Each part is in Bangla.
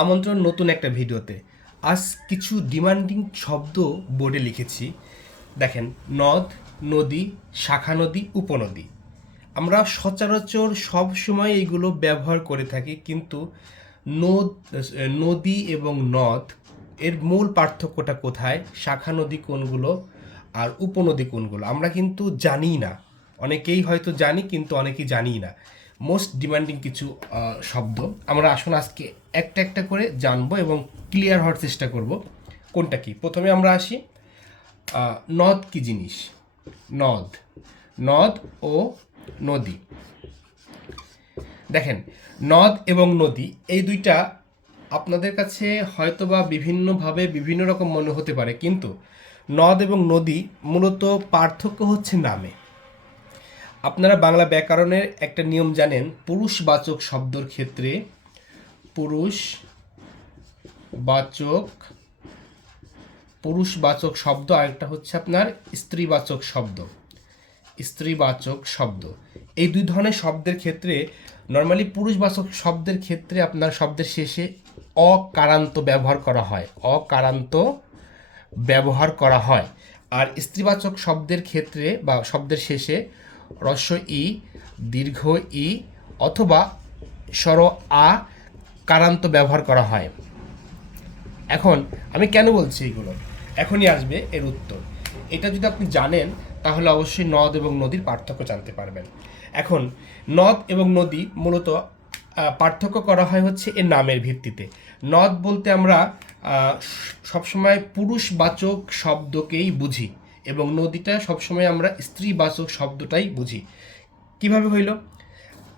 আমন্ত্রণ নতুন একটা ভিডিওতে। আজ কিছু ডিমান্ডিং শব্দ বোর্ডে লিখেছি। দেখেন, নদ, নদী, শাখা নদী, উপনদী। আমরা সচরাচর সব সময় এইগুলো ব্যবহার করে থাকি, কিন্তু নদ নদী এবং নদ এর মূল পার্থক্যটা কোথায়, শাখা নদী কোনগুলো আর উপনদী কোনগুলো আমরা কিন্তু জানি না। অনেকেই হয়তো জানি, কিন্তু অনেকেই জানি না। মোস্ট ডিমান্ডিং কিছু শব্দ আমরা আসুন আজকে একটা একটা করে জানবো এবং ক্লিয়ার হওয়ার চেষ্টা করব কোনটা কি। প্রথমে আমরা আসি, নদ কি জিনিস। নদ, নদ ও নদী। দেখেন, নদ এবং নদী এই দুইটা আপনাদের কাছে হয়তোবা বিভিন্নভাবে বিভিন্ন রকম মনে হতে পারে, কিন্তু নদ এবং নদী মূলত পার্থক্য হচ্ছে নামে। আপনারা বাংলা ব্যাকরণের একটা নিয়ম জানেন, পুরুষবাচক শব্দর ক্ষেত্রে পুরুষবাচক পুরুষবাচক শব্দ, আরেকটা হচ্ছে আপনার স্ত্রীবাচক শব্দ। স্ত্রীবাচক শব্দ, এই দুই ধরনের শব্দের ক্ষেত্রে নর্মালি পুরুষবাচক শব্দের ক্ষেত্রে আপনার শব্দের শেষে অকারান্ত ব্যবহার করা হয়, অকারান্ত ব্যবহার করা হয়। আর স্ত্রীবাচক শব্দের ক্ষেত্রে বা শব্দের শেষে হ্রস্ব ই, দীর্ঘ ই অথবা স্বর আ কারান্ত ব্যবহার করা হয়। এখন আমি কেন বলছি এগুলো, এখনই আসবে এর উত্তর। এটা যদি আপনি জানেন তাহলে অবশ্যই নদ এবং নদীর পার্থক্য জানতে পারবেন। এখন নদ এবং নদী মূলত পার্থক্য করা হয় হচ্ছে এর নামের ভিত্তিতে। নদ বলতে আমরা সবসময় পুরুষবাচক শব্দকেই বুঝি এবং নদীটা সবসময় আমরা স্ত্রীবাচক শব্দটাই বুঝি। কিভাবে হইল,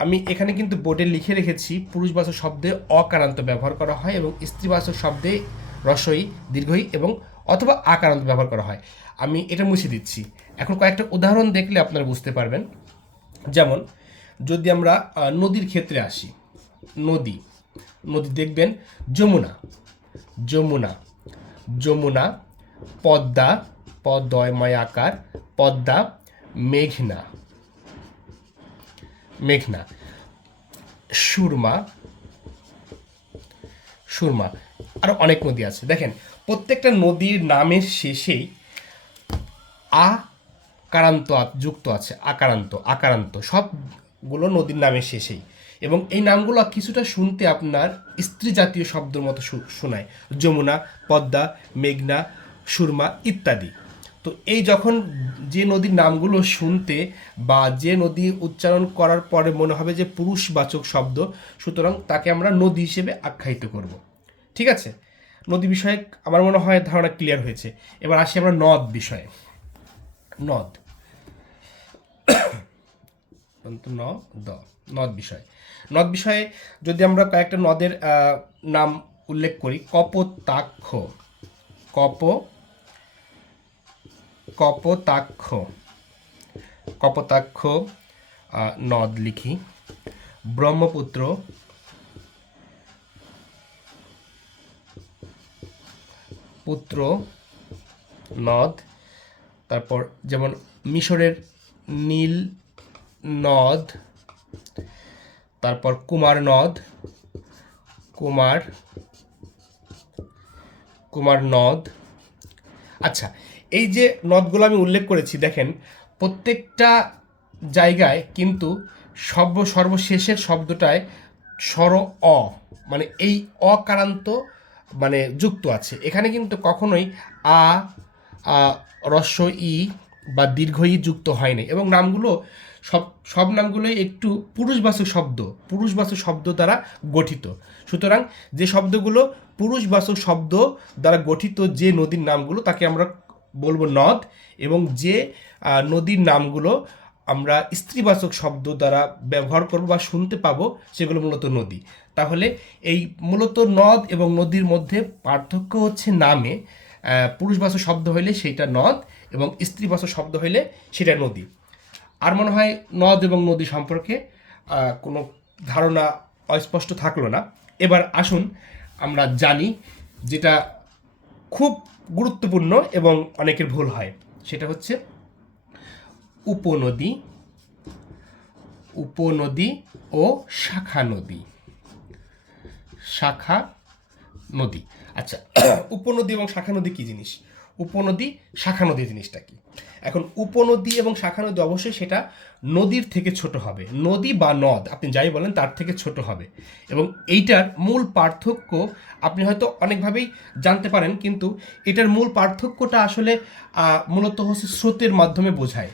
আমি এখানে কিন্তু বোর্ডে লিখে রেখেছি, পুরুষবাচক শব্দে অকারান্ত ব্যবহার করা হয় এবং স্ত্রীবাচক শব্দে রসই, দীর্ঘই এবং অথবা আকারান্ত ব্যবহার করা হয়। আমি এটা মুছে দিচ্ছি। এখন কয়েকটা উদাহরণ দেখলে আপনারা বুঝতে পারবেন। যেমন যদি আমরা নদীর ক্ষেত্রে আসি, নদী, নদী দেখবেন যমুনা, যমুনা, যমুনা, পদ্মা, পদ্ময় আকার, পদ্মা, মেঘনা, মেঘনা, সুরমা, সুরমা, আরও অনেক নদী আছে। দেখেন, প্রত্যেকটা নদীর নামের শেষেই আ কারান্ত যুক্ত আছে, আকারান্ত, আকারান্ত সবগুলো নদীর নামের শেষেই। এবং এই নামগুলো কিছুটা শুনতে আপনার স্ত্রী জাতীয় শব্দের মতো শোনায়, যমুনা, পদ্মা, মেঘনা, সুরমা ইত্যাদি। তো এই যখন যে নদীর নামগুলো শুনতে বা যে নদী উচ্চারণ করার পরে মনে হবে যে পুরুষবাচক শব্দ, সুতরাং তাকে আমরা নদী হিসেবে আখ্যায়িত করব। ঠিক আছে, নদী বিষয়ে আমার মনে হয় ধারণা ক্লিয়ার হয়েছে। এবার আসি আমরা নদ বিষয়ে। নদ, নদ, নদ বিষয়, নদ বিষয়ে যদি আমরা কয়েকটা নদের নাম উল্লেখ করি, কপোতাক্ষ, কপ কপোতাক্ষ, কপোতাক্ষ নদ লিখি। ব্রহ্মপুত্র, পুত্র নদ। তারপর যেমন মিশরের নীল নদ, তারপর কুমার নদ, কুমার, কুমার নদ। আচ্ছা, এই যে নদগুলো আমি উল্লেখ করেছি, দেখেন প্রত্যেকটা জায়গায় কিন্তু সর্বশেষের শব্দটায় স্বর অ, মানে এই অকারান্ত মানে যুক্ত আছে। এখানে কিন্তু কখনোই আ আ, হ্রস্ব ই বা দীর্ঘ ই যুক্ত হয়নি এবং নামগুলো সব সব নামগুলোই একটু পুরুষবাচক শব্দ দ্বারা গঠিত। সুতরাং যে শব্দগুলো পুরুষবাচক শব্দ দ্বারা গঠিত যে নদীর নামগুলো তাকে আমরা বলবো নদ, এবং যে নদীর নামগুলো আমরা স্ত্রীবাচক শব্দ দ্বারা ব্যবহার করব বা শুনতে পাবো সেগুলো মূলত নদী। তাহলে এই মূলত নদ এবং নদীর মধ্যে পার্থক্য হচ্ছে নামে। পুরুষবাচক শব্দ হইলে সেটা নদ এবং স্ত্রীবাচক শব্দ হইলে সেটা নদী। আর মনে হয় নদ এবং নদী সম্পর্কে কোনো ধারণা অস্পষ্ট থাকলো না। এবার আসুন আমরা জানি যেটা খুব গুরুত্বপূর্ণ এবং অনেকের ভুল হয়, সেটা হচ্ছে উপনদী, উপনদী ও শাখা নদী, শাখা নদী। আচ্ছা, উপনদী এবং শাখা নদী কী জিনিস? উপনদী শাখা নদী জিনিসটা কি? এখন উপনদী এবং শাখা নদী অবশ্যই সেটা নদীর থেকে ছোট হবে, নদী বা নদ আপনি যাই বলেন তার থেকে ছোট হবে, এবং এইটার মূল পার্থক্য আপনি হয়তো অনেকভাবেই জানতে পারেন, কিন্তু এটার মূল পার্থক্যটা আসলে মূলত হচ্ছে স্রোতের মাধ্যমে বোঝায়।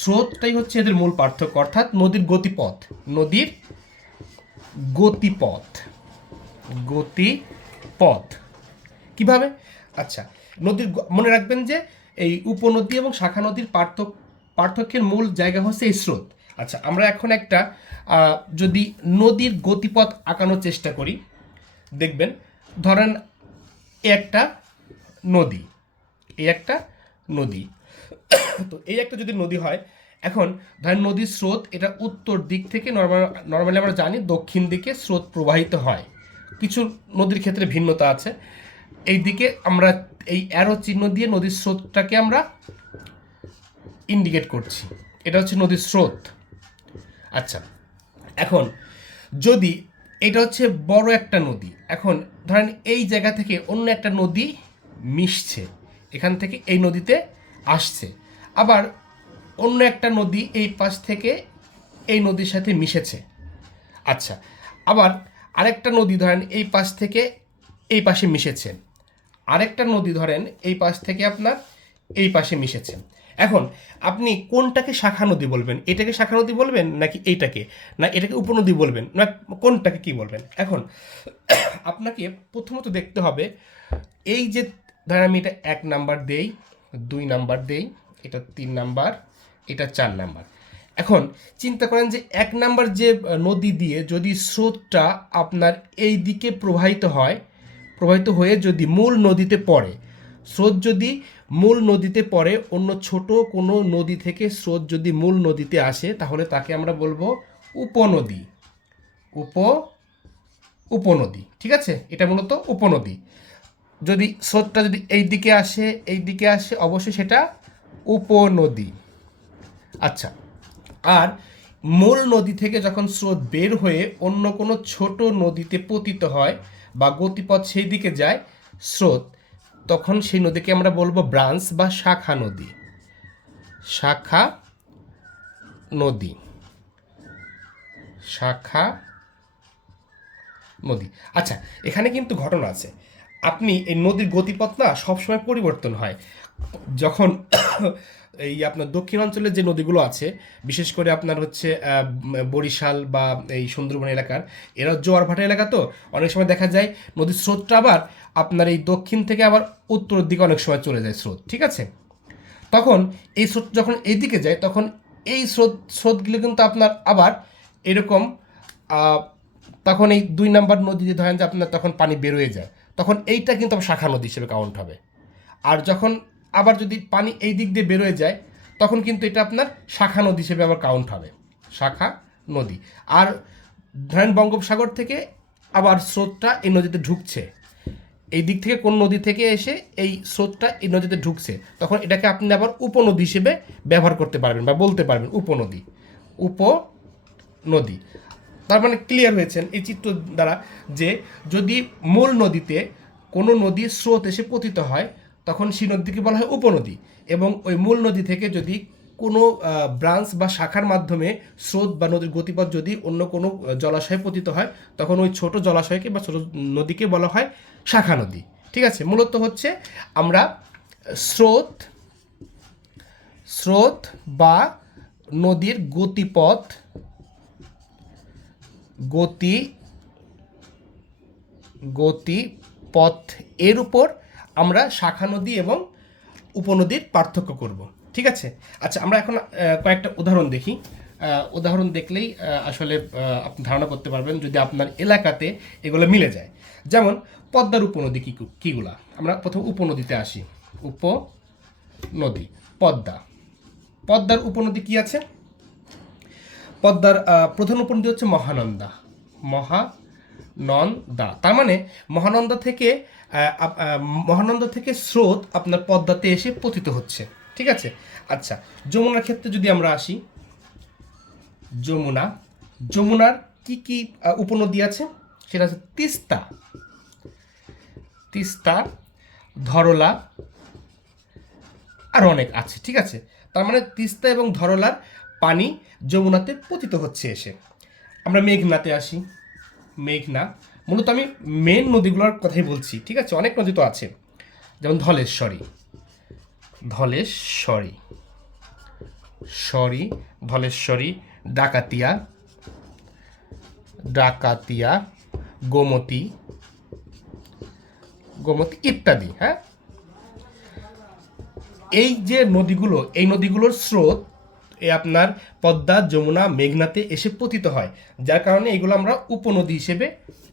স্রোতটাই হচ্ছে এদের মূল পার্থক্য, অর্থাৎ নদীর গতিপথ, নদীর গতিপথ গতিপথ কিভাবে? আচ্ছা, মনে রাখবেন যে এই উপনদী এবং শাখা নদীর পার্থক্যের মূল জায়গা হচ্ছে এই স্রোত। আচ্ছা, আমরা এখন একটা যদি নদীর গতিপথ আঁকানোর চেষ্টা করি, দেখবেন ধরেন একটা নদী, এই একটা নদী, তো এই একটা যদি নদী হয়, এখন ধরেন নদীর স্রোত এটা উত্তর দিক থেকে নর্মালি আমরা জানি দক্ষিণ দিকে স্রোত প্রবাহিত হয়, কিছু নদীর ক্ষেত্রে ভিন্নতা আছে। এই দিকে আমরা এই অ্যারো চিহ্ন দিয়ে নদীর স্রোতটাকে আমরা ইন্ডিকেট করছি, এটা হচ্ছে নদীর স্রোত। আচ্ছা, এখন যদি এটা হচ্ছে বড় একটা নদী, এখন ধরেন এই জায়গা থেকে অন্য একটা নদী মিশছে, এখান থেকে এই নদীতে আসছে, আবার অন্য একটা নদী এই পাশ থেকে এই নদীর সাথে মিশেছে। আচ্ছা, আবার আরেকটা নদী ধরেন এই পাশ থেকে এই পাশে মিশেছে, আরেকটা নদী ধরেন এই পাশ থেকে আপনার এই পাশে মিশেছে। এখন আপনি কোনটাকে শাখা নদী বলবেন? এটাকে শাখা নদী বলবেন নাকি এইটাকে, না এটাকে উপনদী বলবেন, না কোনটাকে কি বলবেন? এখন আপনাকে প্রথমত দেখতে হবে এই যে ধরেন আমি এটা 1 নাম্বার দেই, 2 নাম্বার দেই, এটা 3 নাম্বার, এটা 4 নাম্বার। এখন চিন্তা করেন যে 1 নাম্বার যে নদী দিয়ে যদি স্রোতটা আপনার এই দিকে প্রবাহিত হয়ে যদি মূল নদীতে পড়ে, স্রোত যদি মূল নদীতে পড়ে, অন্য ছোট কোনো নদী থেকে স্রোত যদি মূল নদীতে আসে, তাহলে তাকে আমরা বলবো উপনদী। উপনদী, ঠিক আছে, এটা মূলত উপনদী। যদি স্রোতটা যদি এই দিকে আসে অবশ্যই সেটা উপনদী। আচ্ছা, আর মূল নদী থেকে যখন স্রোত বের হয়ে অন্য কোনো ছোট নদীতে পতিত হয় বা গতিপথ সেই দিকে যায় স্রোত, তখন সেই নদীকে আমরা বলবো ব্রাঞ্চ বা শাখা নদী। শাখা নদী, শাখা নদী। আচ্ছা, এখানে কিন্তু ঘটনা আছে, আপনি এই নদীর গতিপথ না সবসময় পরিবর্তন হয়। যখন এই আপনার দক্ষিণ অঞ্চলের যে নদীগুলো আছে, বিশেষ করে আপনার হচ্ছে বরিশাল বা এই সুন্দরবন এলাকার, এরা জোয়ার ভাটা এলাকা, তো অনেক সময় দেখা যায় নদীর স্রোতটা আবার আপনার এই দক্ষিণ থেকে আবার উত্তরের দিকে অনেক সময় চলে যায় স্রোত, ঠিক আছে। তখন এই স্রোত যখন এইদিকে যায়, তখন এই স্রোতগুলো কিন্তু আপনার আবার এরকম তখন এই 2 নাম্বার নদীতে ধরেন যে আপনার তখন পানি বেরোয় যায়, তখন এইটা কিন্তু শাখা নদী হিসেবে কাউন্ট হবে। আর যখন আবার যদি পানি এই দিক দিয়ে বেরোয় যায়, তখন কিন্তু এটা আপনার শাখা নদী হিসেবে আবার কাউন্ট হবে, শাখা নদী। আর ধরেন বঙ্গোপসাগর থেকে আবার স্রোতটা এই নদীতে ঢুকছে, এই দিক থেকে কোন নদী থেকে এসে এই স্রোতটা এই নদীতে ঢুকছে, তখন এটাকে আপনি আবার উপনদী হিসেবে ব্যবহার করতে পারবেন বা বলতে পারবেন উপনদী। তার মানে ক্লিয়ার হয়েছেন এই চিত্র দ্বারা যে যদি মূল নদীতে কোনো নদীর স্রোত এসে পতিত হয়, তখন সেই নদীকে বলা হয় উপনদী, এবং ওই মূল নদী থেকে যদি কোনো ব্রাঞ্চ বা শাখার মাধ্যমে স্রোত বা নদীর গতিপথ যদি অন্য কোনো জলাশয়ে পতিত হয়, তখন ওই ছোট জলাশয়কে বা ছোট নদীকে বলা হয় শাখা নদী, ঠিক আছে। মূলত হচ্ছে আমরা স্রোত বা নদীর গতিপথ এর উপর আমরা শাখা নদী এবং উপনদীর পার্থক্য করব, ঠিক আছে। আচ্ছা, আমরা এখন কয়েকটা উদাহরণ দেখি। উদাহরণ দেখলেই আসলে আপনি ধারণা করতে পারবেন যদি আপনার এলাকাতে এগুলো মিলে যায়। যেমন পদ্মার উপনদী কীগুলা, আমরা প্রথম উপনদীতে আসি। উপনদী, পদ্মার উপনদী কি আছে? পদ্মার প্রধান উপনদী হচ্ছে মহানন্দা। তার মানে মহানন্দা থেকে স্রোত আপনার পদ্মাতে এসে পতিত হচ্ছে, ঠিক আছে। আচ্ছা, যমুনার ক্ষেত্রে যদি আমরা আসি, যমুনার কি কি উপনদী আছে? সেটা হচ্ছে তিস্তা, তিস্তা, ধরলা, আর অনেক আছে, ঠিক আছে। তার মানে তিস্তা এবং ধরলার পানি যমুনাতে পতিত হচ্ছে এসে। আমরা মেঘনাতে আসি। মেঘনা, মূলত আমি মেন নদীগুলোর কথাই বলছি, ঠিক আছে। অনেক নদী তো আছে, যেমন ধলেশ্বরী, ধলেশ্বরী, সরি, ধলেশ্বরী, ডাকাতিয়া, ডাকাতিয়া, গোমতী, গোমতী ইত্যাদি। হ্যাঁ, এই যে নদীগুলো, এই নদীগুলোর স্রোত আপনার পদ্মা, যমুনা, মেঘনাতে এসে পতিত হয়, যার কারণে এগুলো আমরা উপনদী হিসেবে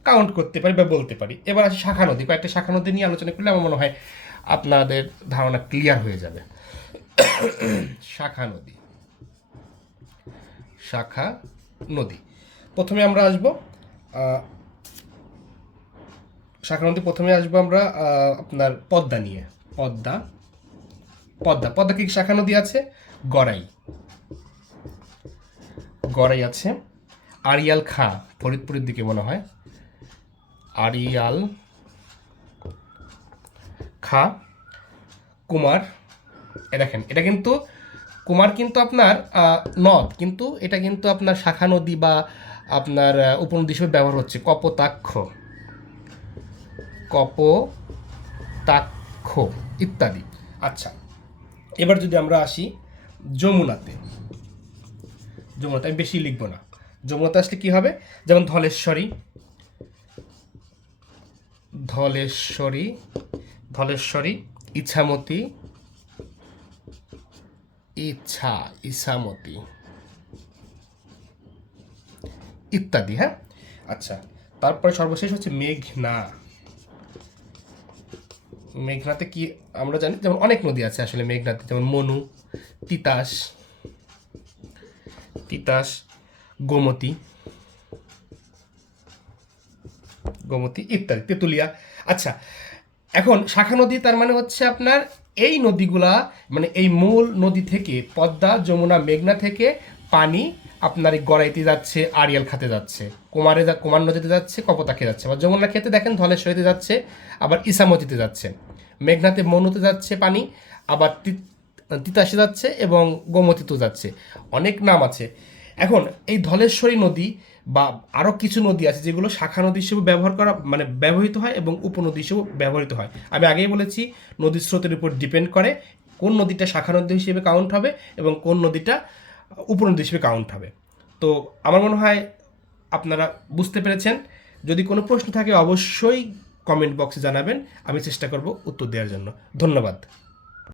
কাউন্ট করতে পারি বা বলতে পারি। এবার আসি শাখা নদী। কয়েকটা শাখা নদী নিয়ে আলোচনা করলে আমার মনে হয় আপনাদের ধারণা ক্লিয়ার হয়ে যাবে। শাখা নদী, শাখা নদী, প্রথমে আমরা আসবো শাখা নদী, প্রথমে আসবো আমরা আপনার পদ্মা নিয়ে। পদ্মা, পদ্মা, পদ্মা কি শাখা নদী আছে? গড়াই, গড়াই আছে। আড়িয়াল খাঁ, ফরিদপুরের দিকে মনে হয়, আড়িয়াল খাঁ। কুমার, দেখেন এটা কিন্তু কুমার কিন্তু আপনার নদ, কিন্তু এটা কিন্তু আপনার শাখা নদী বা আপনার উপনদী হিসেবে ব্যবহার হচ্ছে। কপোতাক্ষ, কপোতাক্ষ ইত্যাদি। আচ্ছা, এবার যদি আমরা আসি যমুনাতে। যমুনাতে আমি বেশি লিখবো না। যমুনাতে আসলে কি হবে? যেমন ধলেশ্বরী, ধলেশ্বরী, ধলেশ্বরী, ইছামতি, ইছামতি ইত্যাদি। হ্যাঁ, আচ্ছা, তারপরে সর্বশেষ হচ্ছে মেঘনা। মেঘনাতে কি আমরা জানি, যেমন অনেক নদী আছে আসলে মেঘনাতে, যেমন মনু, তিতাস, তিতাস, গোমতী, গোমতী ইত্যাদি, তেঁতুলিয়া। আচ্ছা, এখন শাখা নদী তার মানে হচ্ছে আপনার এই নদীগুলা, মানে এই মূল নদী থেকে পদ্মা, যমুনা, মেঘনা থেকে পানি আপনার এই গড়াইতে যাচ্ছে, আড়িয়াল খাতে যাচ্ছে, কুমার নদীতে যাচ্ছে, কপোতাক্ষে যাচ্ছে, আবার যমুনা খেতে দেখেন ধলেশ্বরীতে যাচ্ছে, আবার ইসামতিতে যাচ্ছে, মেঘনাতে মনুতে যাচ্ছে পানি, আবার তিতাসে যাচ্ছে এবং গোমতীতেও যাচ্ছে। অনেক নাম আছে। এখন এই ধলেশ্বরী নদী বা আরও কিছু নদী আছে যেগুলো শাখা নদী হিসেবে ব্যবহৃত হয় এবং উপনদী হিসেবে ব্যবহৃত হয়। আমি আগেই বলেছি নদীর স্রোতের উপর ডিপেন্ড করে কোন নদীটা শাখা নদী হিসেবে কাউন্ট হবে এবং কোন নদীটা উপনদী হিসেবে কাউন্ট হবে। তো আমার মনে হয় আপনারা বুঝতে পেরেছেন। যদি কোনো প্রশ্ন থাকে অবশ্যই কমেন্ট বক্সে জানাবেন, আমি চেষ্টা করব উত্তর দেওয়ার জন্য। ধন্যবাদ।